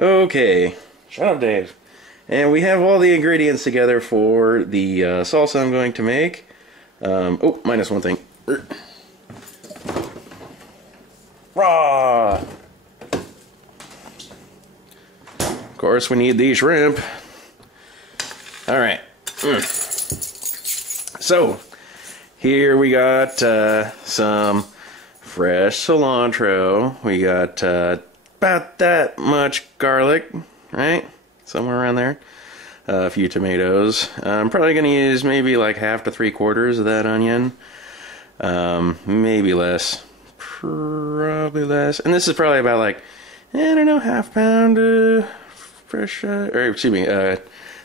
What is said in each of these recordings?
Okay, shut up, Dave. And we have all the ingredients together for the salsa I'm going to make. Oh, minus one thing. Raw! Of course, we need the shrimp. Alright. So, here we got some fresh cilantro. We got about that much garlic, right? Somewhere around there. A few tomatoes. I'm probably going to use maybe like half to 3/4 of that onion. Maybe less. Probably less. And this is probably about like, I don't know, half pound fresh, or excuse me,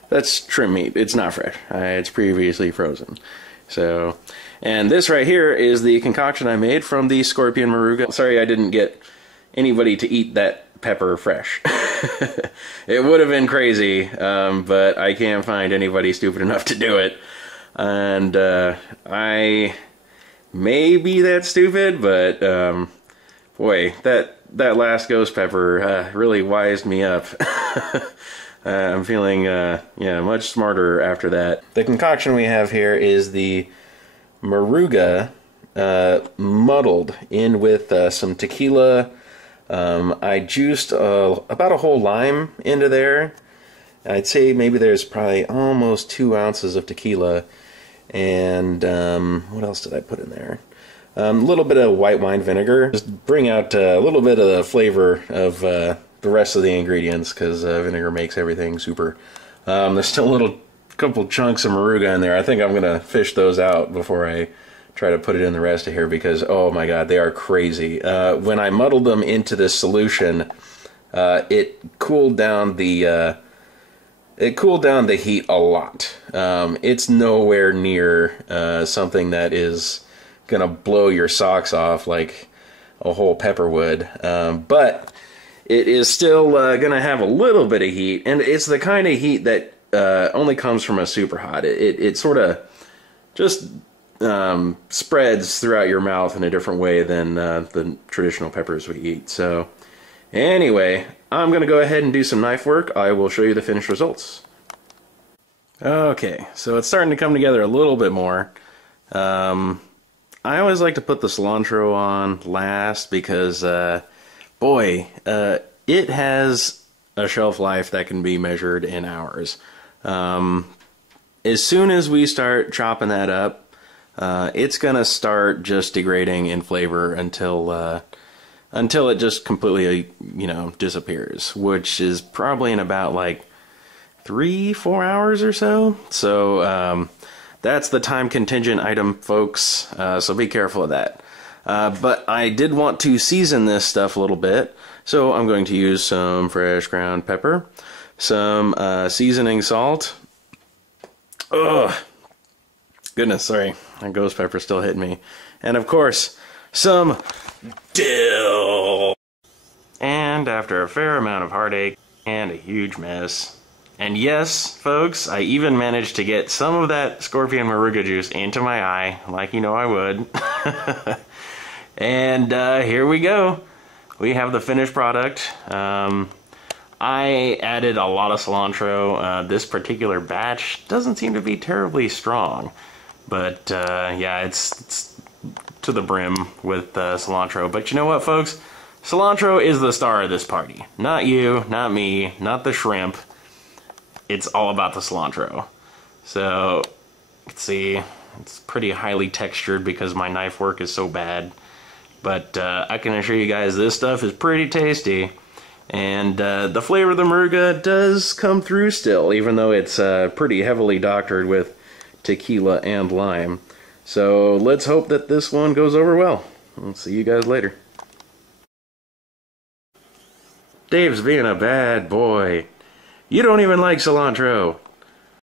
that's trim meat. It's not fresh. It's previously frozen. So, and this right here is the concoction I made from the scorpion moruga. Sorry I didn't get anybody to eat that pepper fresh. It would have been crazy, but I can't find anybody stupid enough to do it. And I may be that stupid, but boy, that last ghost pepper really wised me up. I'm feeling yeah, much smarter after that. The concoction we have here is the moruga muddled in with some tequila. I juiced about a whole lime into there. I'd say maybe there's probably almost 2 ounces of tequila. And what else did I put in there? A little bit of white wine vinegar. Just bring out a little bit of the flavor of the rest of the ingredients, because vinegar makes everything super. There's still a couple chunks of moruga in there. I think I'm going to fish those out before I try to put it in the rest of here, because oh my god, they are crazy. When I muddled them into this solution, it cooled down the heat a lot. It's nowhere near something that is gonna blow your socks off like a whole pepper would, but it is still gonna have a little bit of heat, and it's the kind of heat that only comes from a super hot. It sort of just spreads throughout your mouth in a different way than the traditional peppers we eat. So anyway, I'm going to go ahead and do some knife work. I will show you the finished results. Okay, so it's starting to come together a little bit more. I always like to put the cilantro on last because, boy, it has a shelf life that can be measured in hours. As soon as we start chopping that up, it's gonna start just degrading in flavor until it just completely, disappears, which is probably in about like 3-4 hours or so. So that's the time contingent item, folks. So be careful of that. But I did want to season this stuff a little bit, so I'm going to use some fresh ground pepper, some seasoning salt. Ugh. Goodness, sorry. That ghost pepper still hitting me. And of course, some dill. And after a fair amount of heartache and a huge mess. And yes, folks, I even managed to get some of that scorpion moruga juice into my eye, like you know I would. And here we go. We have the finished product. I added a lot of cilantro. This particular batch doesn't seem to be terribly strong. But yeah, it's to the brim with cilantro. But you know what, folks? Cilantro is the star of this party. Not you, not me, not the shrimp. It's all about the cilantro. So, let's see. It's pretty highly textured because my knife work is so bad. But I can assure you guys this stuff is pretty tasty. And the flavor of the moruga does come through still, even though it's pretty heavily doctored with tequila and lime. So let's hope that this one goes over well. I'll see you guys later. Dave's being a bad boy. You don't even like cilantro.